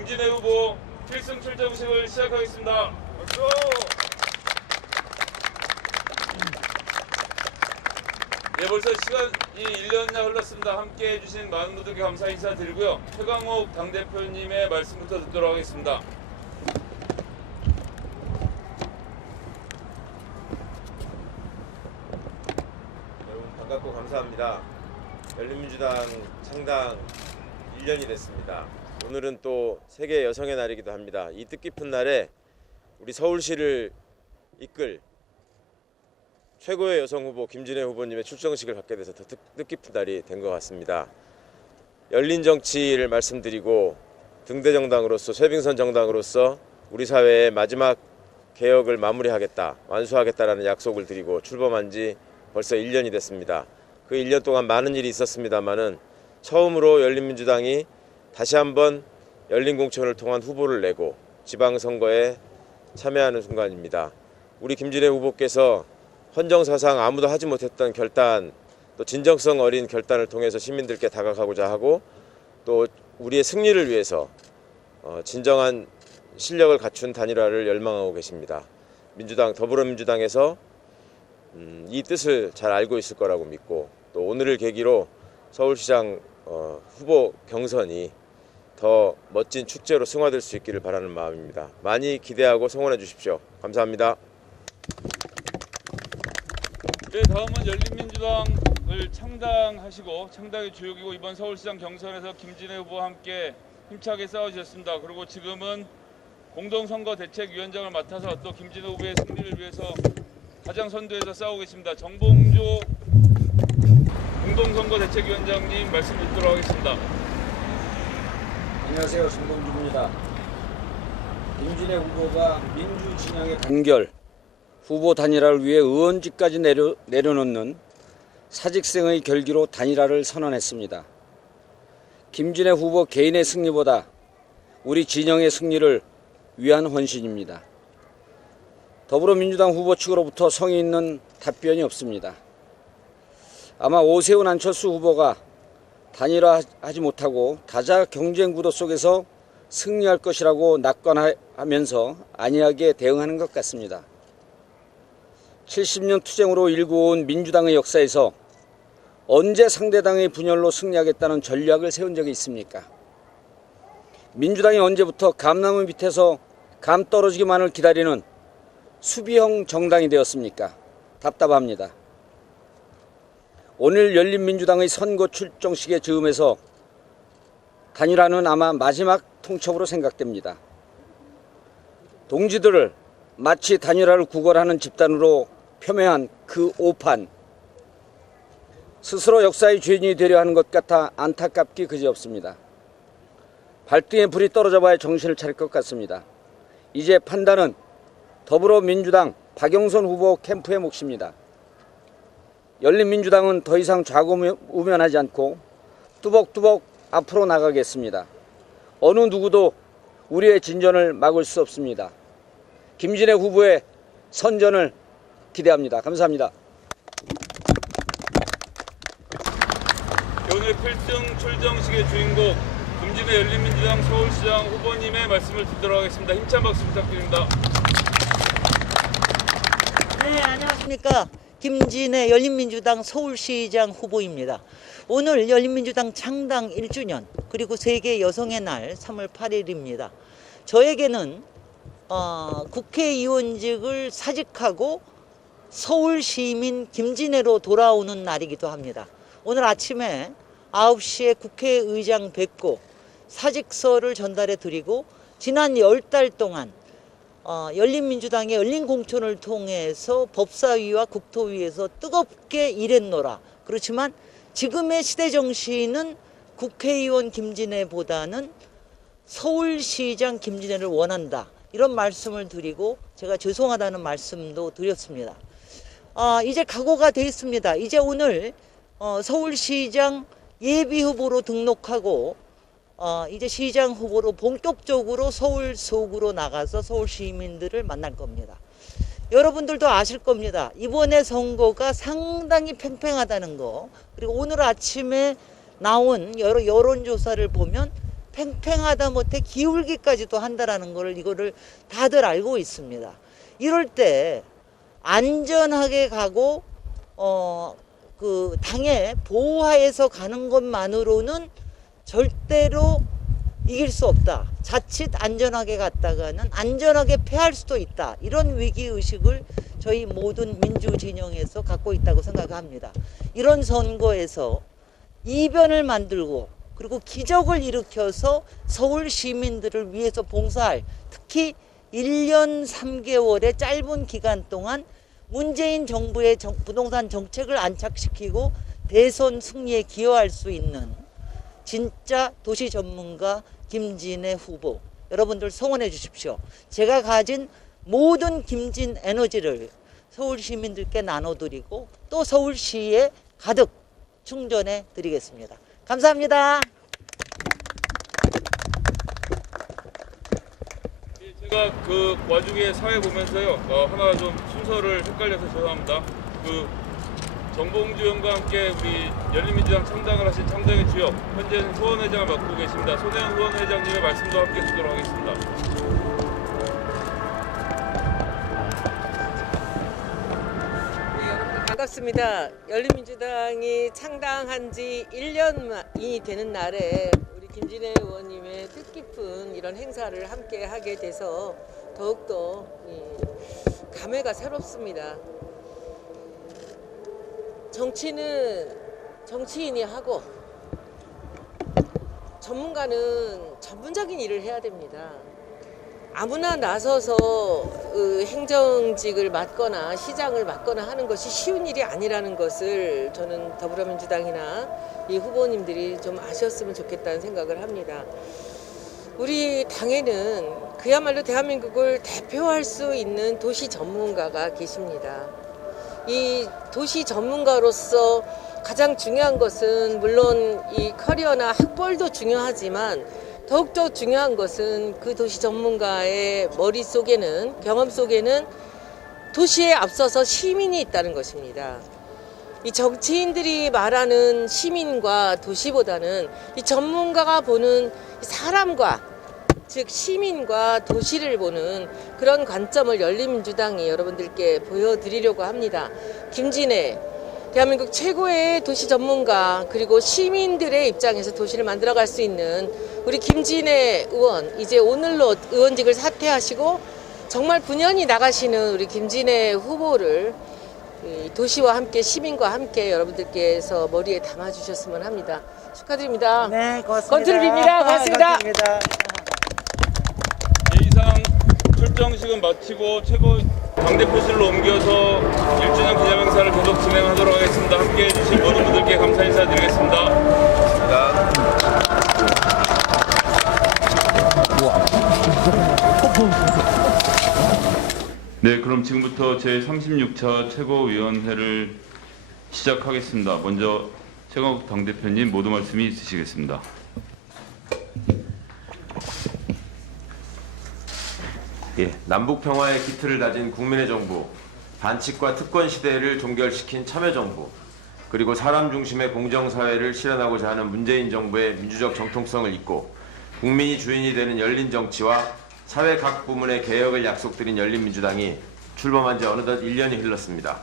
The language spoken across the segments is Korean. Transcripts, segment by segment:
김진애 후보 필승 출정식을 시작하겠습니다. 박수! 네, 벌써 시간이 1년이나 흘렀습니다. 함께 해주신 많은 분들께 감사 인사드리고요. 최강욱 당대표님의 말씀부터 듣도록 하겠습니다. 여러분 반갑고 감사합니다. 열린민주당 창당 1년이 됐습니다. 오늘은 또 세계 여성의 날이기도 합니다. 이 뜻깊은 날에 우리 서울시를 이끌 최고의 여성 후보 김진애 후보님의 출정식을 갖게 돼서 더 뜻깊은 날이 된 것 같습니다. 열린 정치를 말씀드리고 등대 정당으로서 최빙선 정당으로서 우리 사회의 마지막 개혁을 마무리하겠다, 완수하겠다라는 약속을 드리고 출범한 지 벌써 1년이 됐습니다. 그 1년 동안 많은 일이 있었습니다만은 처음으로 열린민주당이 다시 한번 열린 공천을 통한 후보를 내고 지방선거에 참여하는 순간입니다. 우리 김진애 후보께서 헌정사상 아무도 하지 못했던 결단, 또 진정성 어린 결단을 통해서 시민들께 다가가고자 하고 또 우리의 승리를 위해서 진정한 실력을 갖춘 단일화를 열망하고 계십니다. 민주당, 더불어민주당에서 이 뜻을 잘 알고 있을 거라고 믿고 또 오늘을 계기로 서울시장 후보 경선이 더 멋진 축제로 승화될 수 있기를 바라는 마음입니다. 많이 기대하고 성원해 주십시오. 감사합니다. 네, 다음은 열린민주당을 창당하시고 창당의 주역이고 이번 서울시장 경선에서 김진애 후보와 함께 힘차게 싸워주셨습니다. 그리고 지금은 공동선거대책위원장을 맡아서 또 김진애 후보의 승리를 위해서 가장 선두에서 싸우고 계십니다. 정봉주 공동선거대책위원장님 말씀 듣도록 하겠습니다. 안녕하세요. 정봉주입니다. 김진애 후보가 민주진영의 단결, 후보 단일화를 위해 의원직까지 내려놓는 사직생의 결기로 단일화를 선언했습니다. 김진애 후보 개인의 승리보다 우리 진영의 승리를 위한 헌신입니다. 더불어민주당 후보 측으로부터 성의 있는 답변이 없습니다. 아마 오세훈 안철수 후보가 단일화하지 못하고 다자 경쟁 구도 속에서 승리할 것이라고 낙관하면서 안이하게 대응하는 것 같습니다. 70년 투쟁으로 일구어온 민주당의 역사에서 언제 상대당의 분열로 승리하겠다는 전략을 세운 적이 있습니까? 민주당이 언제부터 감나무 밑에서 감 떨어지기만을 기다리는 수비형 정당이 되었습니까? 답답합니다. 오늘 열린민주당의 선거 출정식의 즈음에서 단일화는 아마 마지막 통첩으로 생각됩니다. 동지들을 마치 단일화를 구걸하는 집단으로 폄훼한 그 오판, 스스로 역사의 죄인이 되려 하는 것 같아 안타깝기 그지없습니다. 발등에 불이 떨어져 봐야 정신을 차릴 것 같습니다. 이제 판단은 더불어민주당 박영선 후보 캠프의 몫입니다. 열린민주당은 더 이상 좌고우면하지 않고 뚜벅뚜벅 앞으로 나가겠습니다. 어느 누구도 우리의 진전을 막을 수 없습니다. 김진애 후보의 선전을 기대합니다. 감사합니다. 오늘 필승 출정식의 주인공 김진애 열린민주당 서울시장 후보님의 말씀을 듣도록 하겠습니다. 힘찬 박수 부탁드립니다. 네, 안녕하십니까. 김진애 열린민주당 서울시장 후보입니다. 오늘 열린민주당 창당 1주년 그리고 세계 여성의 날 3월 8일입니다. 저에게는 국회의원직을 사직하고 서울시민 김진애로 돌아오는 날이기도 합니다. 오늘 아침에 9시에 국회의장 뵙고 사직서를 전달해 드리고 지난 10달 동안 열린민주당의 열린 공천을 통해서 법사위와 국토위에서 뜨겁게 일했노라. 그렇지만 지금의 시대 정신은 국회의원 김진애보다는 서울시장 김진애를 원한다. 이런 말씀을 드리고 제가 죄송하다는 말씀도 드렸습니다. 이제 각오가 돼 있습니다. 이제 오늘 서울시장 예비후보로 등록하고 이제 시장 후보로 본격적으로 서울 속으로 나가서 서울 시민들을 만날 겁니다. 여러분들도 아실 겁니다. 이번에 선거가 상당히 팽팽하다는 거, 그리고 오늘 아침에 나온 여러 여론조사를 보면 팽팽하다 못해 기울기까지도 한다라는 거를 이거를 다들 알고 있습니다. 이럴 때 안전하게 가고 그 당의 보호하에서 가는 것만으로는 절대로 이길 수 없다. 자칫 안전하게 갔다가는 안전하게 패할 수도 있다. 이런 위기의식을 저희 모든 민주진영에서 갖고 있다고 생각합니다. 이런 선거에서 이변을 만들고 그리고 기적을 일으켜서 서울 시민들을 위해서 봉사할, 특히 1년 3개월의 짧은 기간 동안 문재인 정부의 부동산 정책을 안착시키고 대선 승리에 기여할 수 있는 진짜 도시 전문가 김진애 후보, 여러분들 성원해 주십시오. 제가 가진 모든 김진 에너지를 서울 시민들께 나눠드리고 또 서울시에 가득 충전해 드리겠습니다. 감사합니다. 제가 그 와중에 사회 보면서요, 하나 좀 순서를 헷갈려서 죄송합니다. 그 정봉주 의원과 함께 우리 열린민주당 창당을 하신 창당의 주역, 현재 후원회장을 맡고 계십니다. 손혜원 후원회장님의 말씀도 함께 듣도록 하겠습니다. 반갑습니다. 열린민주당이 창당한 지 1년이 되는 날에 우리 김진애 의원님의 뜻깊은 이런 행사를 함께 하게 돼서 더욱더 감회가 새롭습니다. 정치는 정치인이 하고 전문가는 전문적인 일을 해야 됩니다. 아무나 나서서 행정직을 맡거나 시장을 맡거나 하는 것이 쉬운 일이 아니라는 것을 저는 더불어민주당이나 이 후보님들이 좀 아셨으면 좋겠다는 생각을 합니다. 우리 당에는 그야말로 대한민국을 대표할 수 있는 도시 전문가가 계십니다. 이 도시 전문가로서 가장 중요한 것은 물론 이 커리어나 학벌도 중요하지만 더욱더 중요한 것은 그 도시 전문가의 머릿속에는, 경험 속에는 도시에 앞서서 시민이 있다는 것입니다. 이 정치인들이 말하는 시민과 도시보다는 이 전문가가 보는 사람과, 즉 시민과 도시를 보는 그런 관점을 열린민주당이 여러분들께 보여드리려고 합니다. 김진애, 대한민국 최고의 도시 전문가, 그리고 시민들의 입장에서 도시를 만들어갈 수 있는 우리 김진애 의원, 이제 오늘로 의원직을 사퇴하시고 정말 분연히 나가시는 우리 김진애 후보를 도시와 함께, 시민과 함께 여러분들께서 머리에 담아주셨으면 합니다. 축하드립니다. 네, 고맙습니다. 건투를 빕니다. 고맙습니다. 이상 출정식은 마치고 최고 당대표실로 옮겨서 1주년 기념행사를 계속 진행하도록 하겠습니다. 함께해 주신 모든 분들께 감사 인사드리겠습니다. 네, 그럼 지금부터 제36차 최고위원회를 시작하겠습니다. 먼저 최강욱 당대표님 모두 말씀이 있으시겠습니다. 예, 남북 평화의 기틀을 다진 국민의 정부, 반칙과 특권 시대를 종결시킨 참여정부, 그리고 사람 중심의 공정사회를 실현하고자 하는 문재인 정부의 민주적 정통성을 잇고 국민이 주인이 되는 열린 정치와 사회 각 부문의 개혁을 약속드린 열린민주당이 출범한 지 어느덧 1년이 흘렀습니다.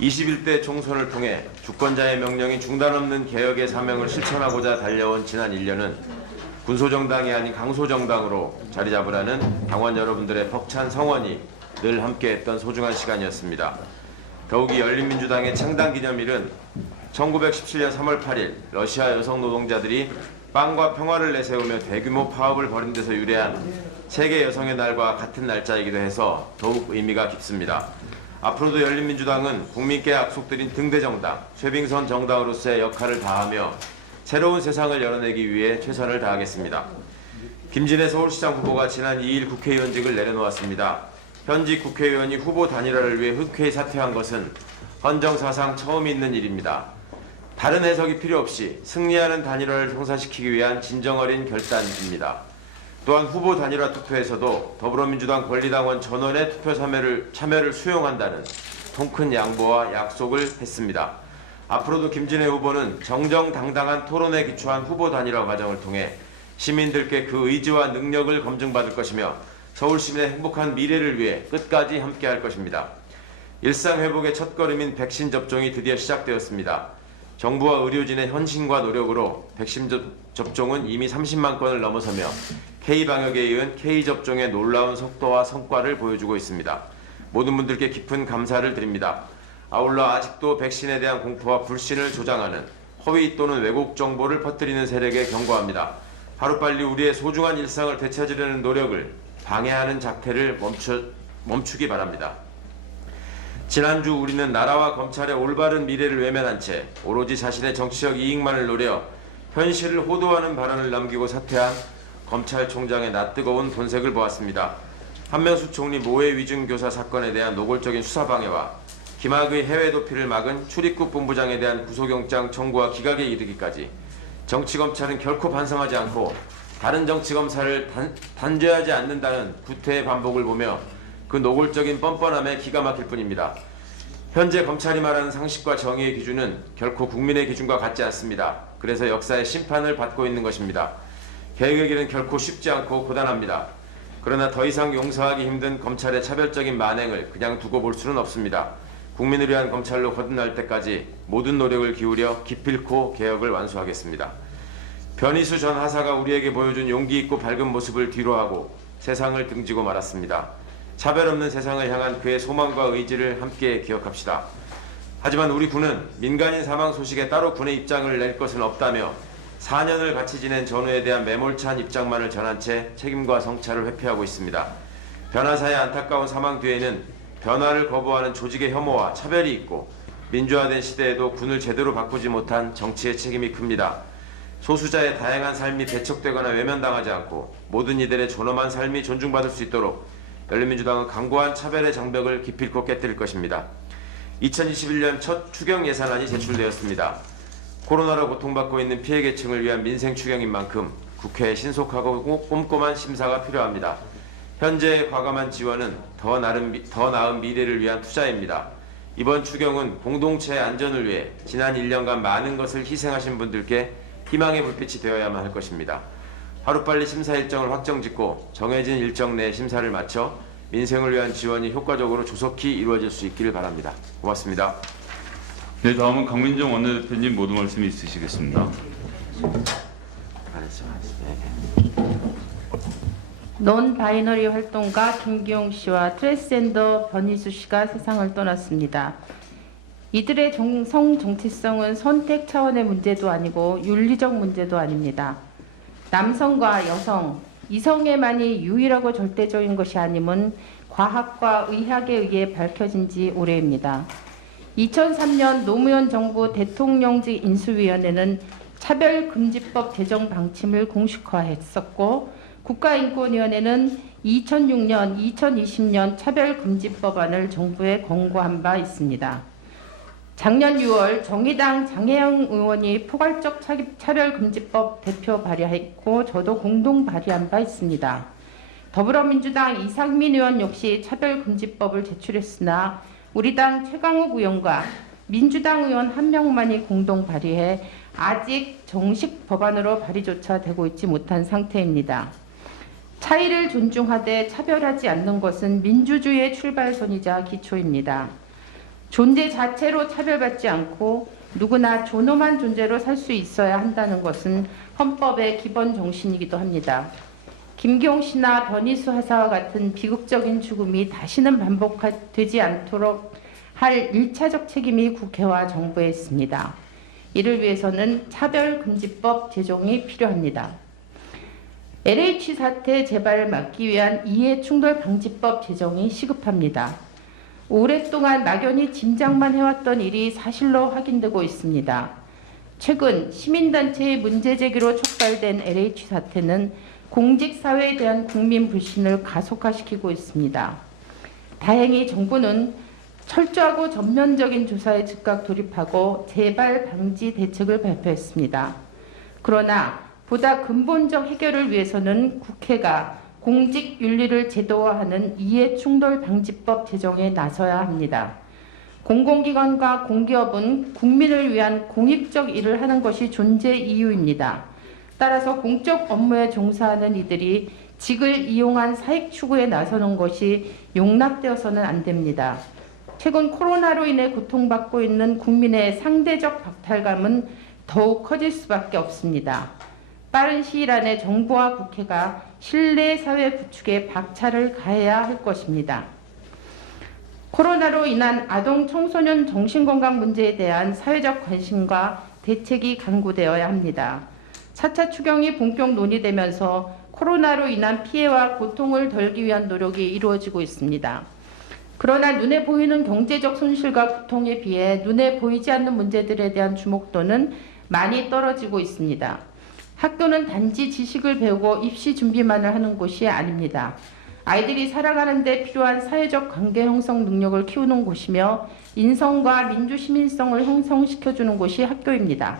21대 총선을 통해 주권자의 명령인 중단 없는 개혁의 사명을 실천하고자 달려온 지난 1년은 군소정당이 아닌 강소정당으로 자리 잡으라는 당원 여러분들의 벅찬 성원이 늘 함께했던 소중한 시간이었습니다. 더욱이 열린민주당의 창당기념일은 1917년 3월 8일 러시아 여성 노동자들이 빵과 평화를 내세우며 대규모 파업을 벌인 데서 유래한 세계 여성의 날과 같은 날짜이기도 해서 더욱 의미가 깊습니다. 앞으로도 열린민주당은 국민께 약속드린 등대정당, 쇄빙선 정당으로서의 역할을 다하며 새로운 세상을 열어내기 위해 최선을 다하겠습니다. 김진애 서울시장 후보가 지난 2일 국회의원직을 내려놓았습니다. 현직 국회의원이 후보 단일화를 위해 흔쾌히 사퇴한 것은 헌정사상 처음 있는 일입니다. 다른 해석이 필요 없이 승리하는 단일화를 성사시키기 위한 진정어린 결단입니다. 또한 후보 단일화 투표에서도 더불어민주당 권리당원 전원의 투표 참여를 수용한다는 통큰 양보와 약속을 했습니다. 앞으로도 김진애 후보는 정정당당한 토론에 기초한 후보 단일화 과정을 통해 시민들께 그 의지와 능력을 검증받을 것이며 서울 시민의 행복한 미래를 위해 끝까지 함께할 것입니다. 일상회복의 첫걸음인 백신 접종이 드디어 시작되었습니다. 정부와 의료진의 헌신과 노력으로 백신 접종은 이미 30만 건을 넘어서며 K방역에 이은 K접종의 놀라운 속도와 성과를 보여주고 있습니다. 모든 분들께 깊은 감사를 드립니다. 아울러 아직도 백신에 대한 공포와 불신을 조장하는 허위 또는 왜곡 정보를 퍼뜨리는 세력에 경고합니다. 하루빨리 우리의 소중한 일상을 되찾으려는 노력을 방해하는 작태를 멈추기 바랍니다. 지난주 우리는 나라와 검찰의 올바른 미래를 외면한 채 오로지 자신의 정치적 이익만을 노려 현실을 호도하는 발언을 남기고 사퇴한 검찰총장의 낯뜨거운 본색을 보았습니다. 한명숙 총리 모해 위증교사 사건에 대한 노골적인 수사 방해와 김학의 해외 도피를 막은 출입국 본부장에 대한 구속영장 청구와 기각에 이르기까지 정치검찰은 결코 반성하지 않고 다른 정치검사를 단죄하지 않는다는 구태의 반복을 보며 그 노골적인 뻔뻔함에 기가 막힐 뿐입니다. 현재 검찰이 말하는 상식과 정의의 기준은 결코 국민의 기준과 같지 않습니다. 그래서 역사의 심판을 받고 있는 것입니다. 개혁의 길은 결코 쉽지 않고 고단합니다. 그러나 더 이상 용서하기 힘든 검찰의 차별적인 만행을 그냥 두고 볼 수는 없습니다. 국민을 위한 검찰로 거듭날 때까지 모든 노력을 기울여 기필코 개혁을 완수하겠습니다. 변희수 전 하사가 우리에게 보여준 용기 있고 밝은 모습을 뒤로하고 세상을 등지고 말았습니다. 차별 없는 세상을 향한 그의 소망과 의지를 함께 기억합시다. 하지만 우리 군은 민간인 사망 소식에 따로 군의 입장을 낼 것은 없다며 4년을 같이 지낸 전우에 대한 매몰찬 입장만을 전한 채 책임과 성찰을 회피하고 있습니다. 변하사의 안타까운 사망 뒤에는 변화를 거부하는 조직의 혐오와 차별이 있고 민주화된 시대에도 군을 제대로 바꾸지 못한 정치의 책임이 큽니다. 소수자의 다양한 삶이 배척되거나 외면당하지 않고 모든 이들의 존엄한 삶이 존중받을 수 있도록 열린민주당은 강고한 차별의 장벽을 기필코 깨뜨릴 것입니다. 2021년 첫 추경 예산안이 제출되었습니다. 코로나로 고통받고 있는 피해 계층을 위한 민생 추경인 만큼 국회에 신속하고 꼼꼼한 심사가 필요합니다. 현재의 과감한 지원은 더 나은 미래를 위한 투자입니다. 이번 추경은 공동체의 안전을 위해 지난 1년간 많은 것을 희생하신 분들께 희망의 불빛이 되어야만 할 것입니다. 하루빨리 심사 일정을 확정짓고 정해진 일정 내에 심사를 마쳐 민생을 위한 지원이 효과적으로 조속히 이루어질 수 있기를 바랍니다. 고맙습니다. 네, 다음은 강민정 원내대표님 모두 말씀이 있으시겠습니다. 논 바이너리 활동가 김기용 씨와 트랜스젠더 변희수 씨가 세상을 떠났습니다. 이들의 성 정체성은 선택 차원의 문제도 아니고 윤리적 문제도 아닙니다. 남성과 여성, 이성에만이 유일하고 절대적인 것이 아님은 과학과 의학에 의해 밝혀진 지 오래입니다. 2003년 노무현 정부 대통령직 인수위원회는 차별금지법 제정 방침을 공식화했었고 국가인권위원회는 2006년, 2020년 차별금지법안을 정부에 권고한 바 있습니다. 작년 6월 정의당 장혜영 의원이 포괄적 차별금지법 대표 발의했고 저도 공동 발의한 바 있습니다. 더불어민주당 이상민 의원 역시 차별금지법을 제출했으나 우리 당 최강욱 의원과 민주당 의원 1명만이 공동 발의해 아직 정식 법안으로 발의조차 되고 있지 못한 상태입니다. 차이를 존중하되 차별하지 않는 것은 민주주의의 출발선이자 기초입니다. 존재 자체로 차별받지 않고 누구나 존엄한 존재로 살 수 있어야 한다는 것은 헌법의 기본 정신이기도 합니다. 김기용 씨나 변희수 하사와 같은 비극적인 죽음이 다시는 반복되지 않도록 할 1차적 책임이 국회와 정부에 있습니다. 이를 위해서는 차별금지법 제정이 필요합니다. LH 사태 재발을 막기 위한 이해충돌방지법 제정이 시급합니다. 오랫동안 막연히 짐작만 해왔던 일이 사실로 확인되고 있습니다. 최근 시민단체의 문제 제기로 촉발된 LH 사태는 공직사회에 대한 국민 불신을 가속화시키고 있습니다. 다행히 정부는 철저하고 전면적인 조사에 즉각 돌입하고 재발 방지 대책을 발표했습니다. 그러나 보다 근본적 해결을 위해서는 국회가 공직윤리를 제도화하는 이해충돌방지법 제정에 나서야 합니다. 공공기관과 공기업은 국민을 위한 공익적 일을 하는 것이 존재 이유입니다. 따라서 공적 업무에 종사하는 이들이 직을 이용한 사익 추구에 나서는 것이 용납되어서는 안 됩니다. 최근 코로나로 인해 고통받고 있는 국민의 상대적 박탈감은 더욱 커질 수밖에 없습니다. 빠른 시일 안에 정부와 국회가 신뢰 사회 구축에 박차를 가해야 할 것입니다. 코로나로 인한 아동 청소년 정신건강 문제에 대한 사회적 관심과 대책이 강구되어야 합니다. 4차 추경이 본격 논의되면서 코로나로 인한 피해와 고통을 덜기 위한 노력이 이루어지고 있습니다. 그러나 눈에 보이는 경제적 손실과 고통에 비해 눈에 보이지 않는 문제들에 대한 주목도는 많이 떨어지고 있습니다. 학교는 단지 지식을 배우고 입시 준비만을 하는 곳이 아닙니다. 아이들이 살아가는 데 필요한 사회적 관계 형성 능력을 키우는 곳이며 인성과 민주 시민성을 형성시켜주는 곳이 학교입니다.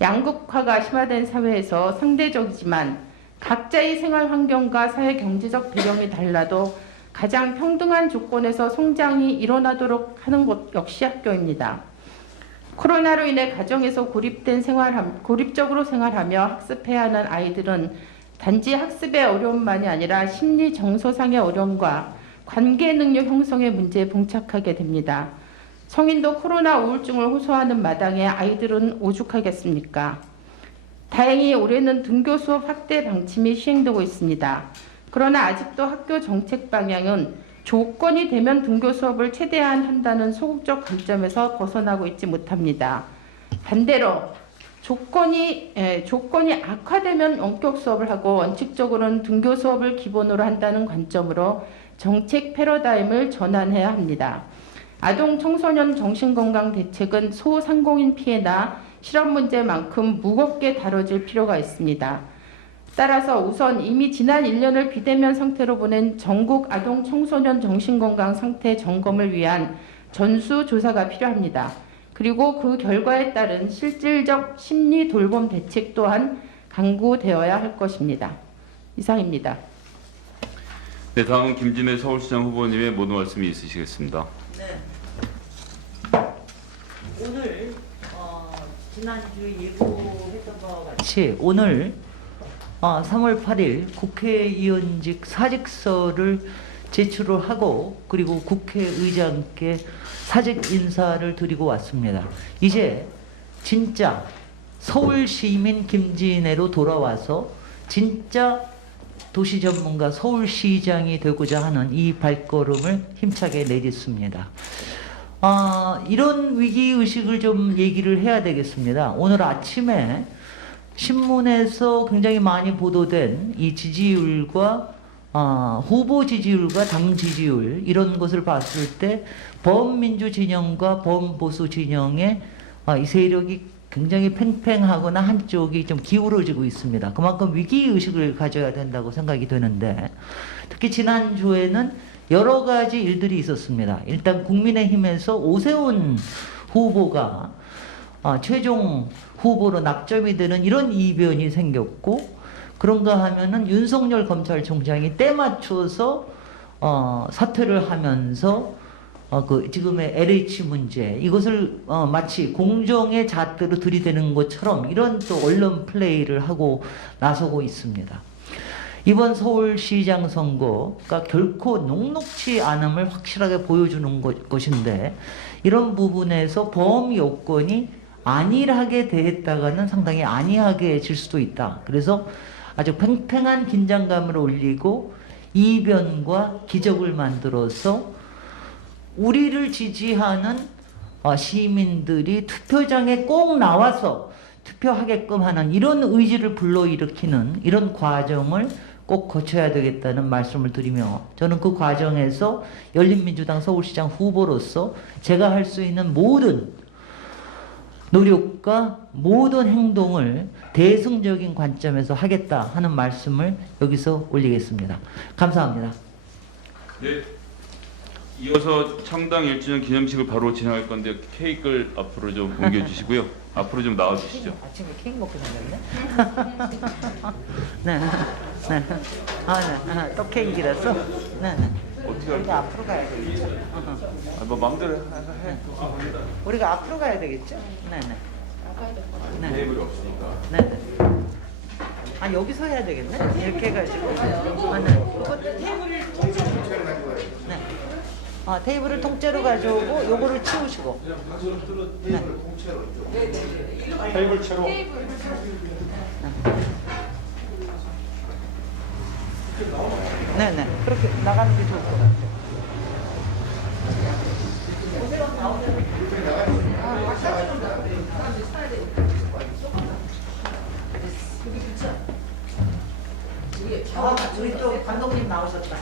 양극화가 심화된 사회에서 상대적이지만 각자의 생활 환경과 사회 경제적 배경이 달라도 가장 평등한 조건에서 성장이 일어나도록 하는 곳 역시 학교입니다. 코로나로 인해 가정에서 고립적으로 생활하며 학습해야 하는 아이들은 단지 학습의 어려움만이 아니라 심리 정서상의 어려움과 관계 능력 형성의 문제에 봉착하게 됩니다. 성인도 코로나 우울증을 호소하는 마당에 아이들은 오죽하겠습니까? 다행히 올해는 등교 수업 확대 방침이 시행되고 있습니다. 그러나 아직도 학교 정책 방향은 조건이 되면 등교 수업을 최대한 한다는 소극적 관점에서 벗어나고 있지 못합니다. 반대로 조건이 악화되면 원격 수업을 하고 원칙적으로는 등교 수업을 기본으로 한다는 관점으로 정책 패러다임을 전환해야 합니다. 아동 청소년 정신건강 대책은 소상공인 피해나 실업 문제만큼 무겁게 다뤄질 필요가 있습니다. 따라서 우선 이미 지난 1년을 비대면 상태로 보낸 전국 아동 청소년 정신건강 상태 점검을 위한 전수조사가 필요합니다. 그리고 그 결과에 따른 실질적 심리 돌봄 대책 또한 강구되어야 할 것입니다. 이상입니다. 네, 다음은 김진애 서울시장 후보님의 모든 말씀이 있으시겠습니다. 네. 오늘 지난주 예고했던 바와 같이 오늘 3월 8일 국회의원직 사직서를 제출을 하고 그리고 국회의장께 사직 인사를 드리고 왔습니다. 이제 진짜 서울시민 김진애로 돌아와서 진짜 도시 전문가 서울시장이 되고자 하는 이 발걸음을 힘차게 내딛습니다. 이런 위기의식을 좀 얘기를 해야 되겠습니다. 오늘 아침에 신문에서 굉장히 많이 보도된 이 지지율과 후보 지지율과 당 지지율 이런 것을 봤을 때 범민주 진영과 범보수 진영의 이 세력이 굉장히 팽팽하거나 한쪽이 좀 기울어지고 있습니다. 그만큼 위기의식을 가져야 된다고 생각이 되는데 특히 지난주에는 여러 가지 일들이 있었습니다. 일단 국민의힘에서 오세훈 후보가 최종 후보로 낙점이 되는 이런 이변이 생겼고 그런가 하면은 윤석열 검찰총장이 때 맞춰서 사퇴를 하면서 그 지금의 LH 문제 이것을 마치 공정의 잣대로 들이대는 것처럼 이런 또 언론 플레이를 하고 나서고 있습니다. 이번 서울시장 선거가 결코 녹록지 않음을 확실하게 보여주는 것인데 이런 부분에서 범 요건이 안일하게 대했다가는 상당히 안이하게 수도 있다. 그래서 아주 팽팽한 긴장감을 올리고 이변과 기적을 만들어서 우리를 지지하는 시민들이 투표장에 꼭 나와서 투표하게끔 하는 이런 의지를 불러일으키는 이런 과정을 꼭 거쳐야 되겠다는 말씀을 드리며 저는 그 과정에서 열린민주당 서울시장 후보로서 제가 할 수 있는 모든 노력과 모든 행동을 대승적인 관점에서 하겠다 하는 말씀을 여기서 올리겠습니다. 감사합니다. 네, 이어서 창당 1주년 기념식을 바로 진행할 건데 케이크를 앞으로 좀 옮겨주시고요. 앞으로 좀 나와주시죠. 아침에 케이크 먹고 생겼네? 네. 네. 네. 또 케이크라서? 네. 어떻게 우리가 앞으로 가야 되겠죠? 뭐 마음대로 해. 우리가 앞으로 가야 되겠죠? 네네. 테이블이 없으니까. 네네. 아 여기서 해야 되겠네. 이렇게 해가지고. 아, 네. 이거 테이블을 통째로 가져와요. 네. 아 테이블을 통째로 가져오고 요거를 치우시고. 네. 테이블 채로. 네네. 그렇게 나가는 게 좋을 것 같아요. 아, 우리 또 감독님 나오셨다.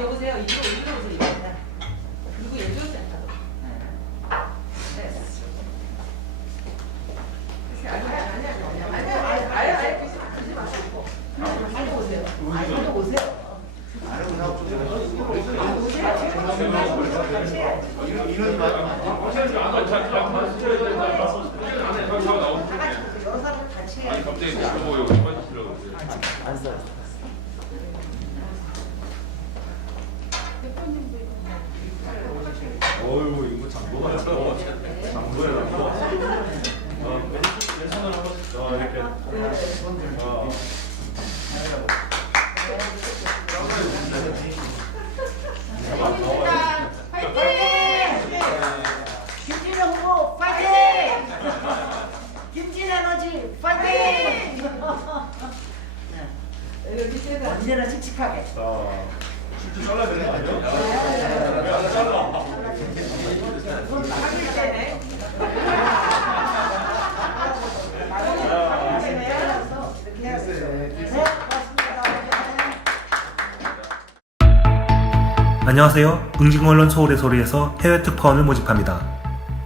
여보세요. 이리로 오세요. 그리고 예조센터. 아니 갑자기 뭐 여기 빠지시라고 그러세요. 어이구 이거 장도가 장도야. 왼손을 한번 이렇게. 김진영 후보 파이팅! 김진 에너지 파이팅! 언제나 칙칙하게. 실제 잘라야 되는 거 아니야? 잘라. 안녕하세요. 응징언론 서울의 소리에서 해외 특파원을 모집합니다.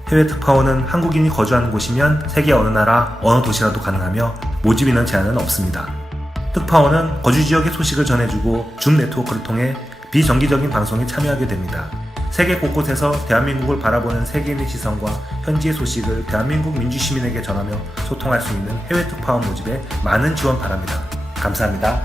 해외 특파원은 한국인이 거주하는 곳이면 세계 어느 나라, 어느 도시라도 가능하며 모집 인원 제한은 없습니다. 특파원은 거주 지역의 소식을 전해주고 줌 네트워크를 통해 비정기적인 방송에 참여하게 됩니다. 세계 곳곳에서 대한민국을 바라보는 세계인의 시선과 현지의 소식을 대한민국 민주시민에게 전하며 소통할 수 있는 해외 특파원 모집에 많은 지원 바랍니다. 감사합니다.